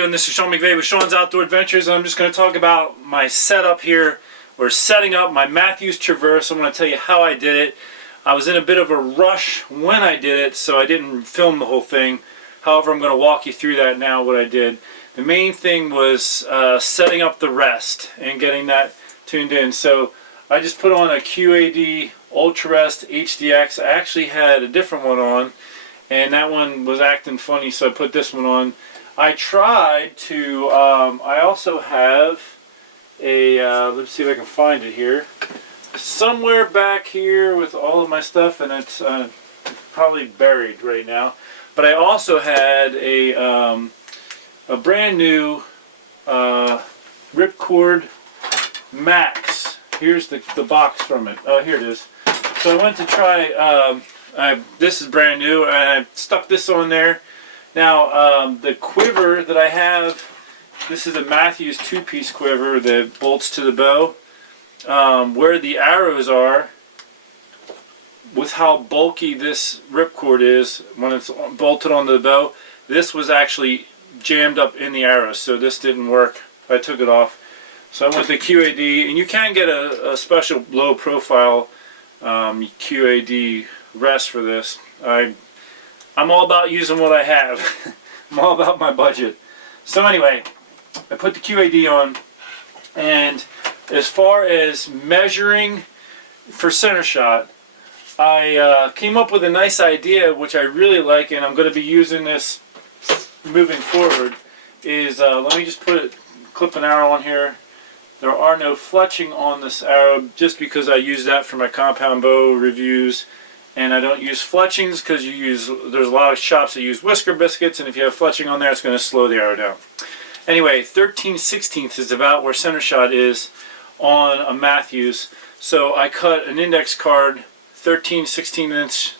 doing? This is Sean McVeigh with Sean's Outdoor Adventures, and I'm just going to talk about my setup here. We're setting up my Mathews Traverse. I'm going to tell you how I did it. I was in a bit of a rush when I did it, so I didn't film the whole thing. However, I'm going to walk you through that now, what I did. The main thing was setting up the rest and getting that tuned in. So I just put on a QAD Ultra Rest HDX. I actually had a different one on, and that one was acting funny, so I put this one on. I tried to, I also have a, let's see if I can find it here. Somewhere back here with all of my stuff, and it's probably buried right now. But I also had a brand new Ripcord Max. Here's the box from it. Oh, here it is. So I went to try, this is brand new, and I stuck this on there. Now, the quiver that I have, this is a Mathews 2-piece quiver that bolts to the bow. Where the arrows are, with how bulky this ripcord is, when it's bolted onto the bow, this was actually jammed up in the arrows, so this didn't work. I took it off. So I went to QAD, and you can get a special low profile QAD rest for this. I'm all about using what I have. I'm all about my budget. So anyway, I put the QAD on, and as far as measuring for center shot, I came up with a nice idea, which I really like, and I'm going to be using this moving forward. Is let me just clip an arrow on here. There are no fletching on this arrow, just because I use that for my compound bow reviews, and I don't use fletchings because there's a lot of shops that use whisker biscuits, and if you have fletching on there, it's going to slow the arrow down. Anyway, 13/16 is about where center shot is on a Mathews. So I cut an index card 13/16 inch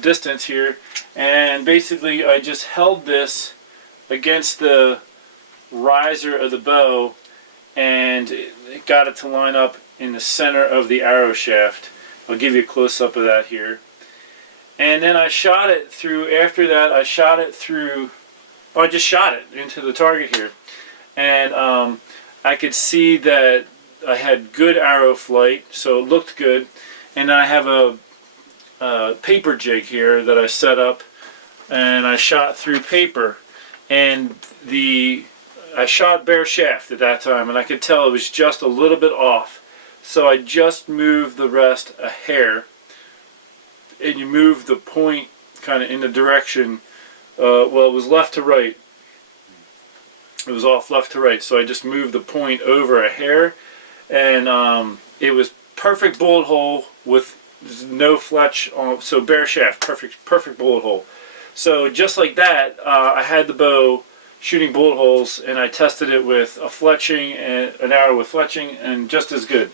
distance here, and basically I just held this against the riser of the bow, and it got it to line up in the center of the arrow shaft. I'll give you a close-up of that here. And then I shot it through, after that I shot it through, I just shot it into the target here. And I could see that I had good arrow flight, so it looked good. And I have a paper jig here that I set up, and I shot through paper. And I shot bare shaft at that time, and I could tell it was just a little bit off. So I just moved the rest a hair, and you move the point kind of in the direction, well, it was left to right. It was off left to right, so I just moved the point over a hair, and it was perfect bullet hole with no fletch on, so bare shaft, perfect bullet hole. So just like that, I had the bow shooting bullet holes, and I tested it with a fletching and an arrow with fletching, and just as good.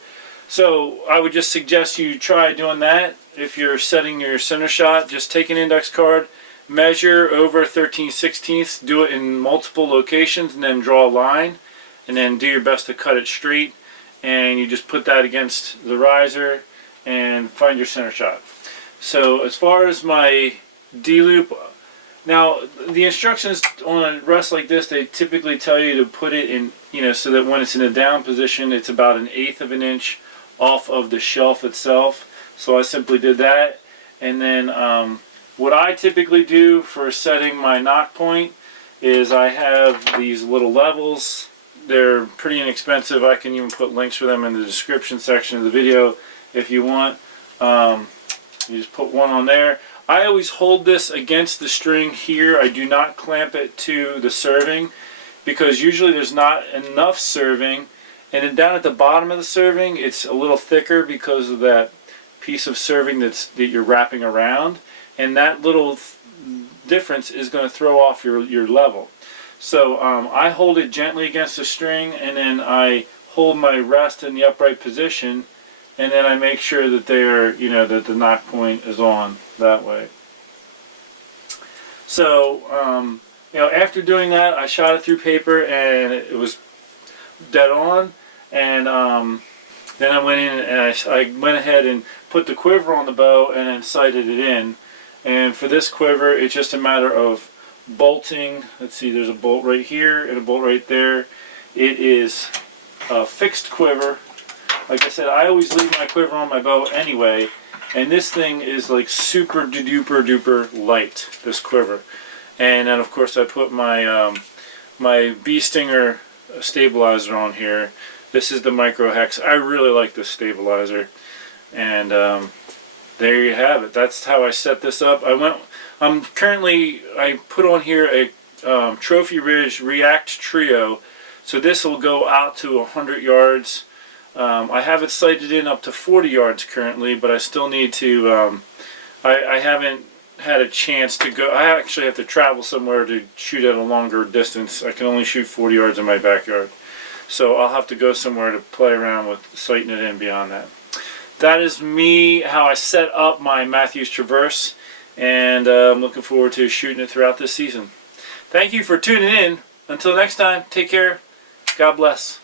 So I would just suggest you try doing that. If you're setting your center shot, just take an index card, measure over 13/16, do it in multiple locations, and then draw a line, and then do your best to cut it straight, and you just put that against the riser and find your center shot. So as far as my D-loop, now the instructions on a rest like this, they typically tell you to put it in, so that when it's in a down position, it's about 1/8 of an inch off of the shelf itself. So I simply did that. And then what I typically do for setting my knock point is I have these little levels. They're pretty inexpensive. I can even put links for them in the description section of the video if you want. You just put one on there. I always hold this against the string here. I do not clamp it to the serving, because usually there's not enough serving, and then down at the bottom of the serving it's a little thicker because of that piece of serving that you're wrapping around, and that little difference is going to throw off your level. So I hold it gently against the string, and then I hold my rest in the upright position, and then I make sure that they're, that the knock point is on that way. So after doing that, I shot it through paper, and it was dead on. And then I went in and I went ahead and put the quiver on the bow and then sighted it in. And for this quiver, it's just a matter of bolting. Let's see, there's a bolt right here and a bolt right there. It is a fixed quiver. Like I said, I always leave my quiver on my bow anyway, and this thing is like super duper duper light, this quiver. And then of course I put my my bee stinger stabilizer on here. This is the micro hex. I really like this stabilizer, and there you have it. That's how I set this up. I put on here a Trophy Ridge React Trio, so this will go out to 100 yards. I have it sighted in up to 40 yards currently, but I still need to, I haven't had a chance to go. I actually have to travel somewhere to shoot at a longer distance. I can only shoot 40 yards in my backyard, so I'll have to go somewhere to play around with sighting it in beyond that. That is me, how I set up my Mathews Traverse, and I'm looking forward to shooting it throughout this season. Thank you for tuning in. Until next time, take care. God bless.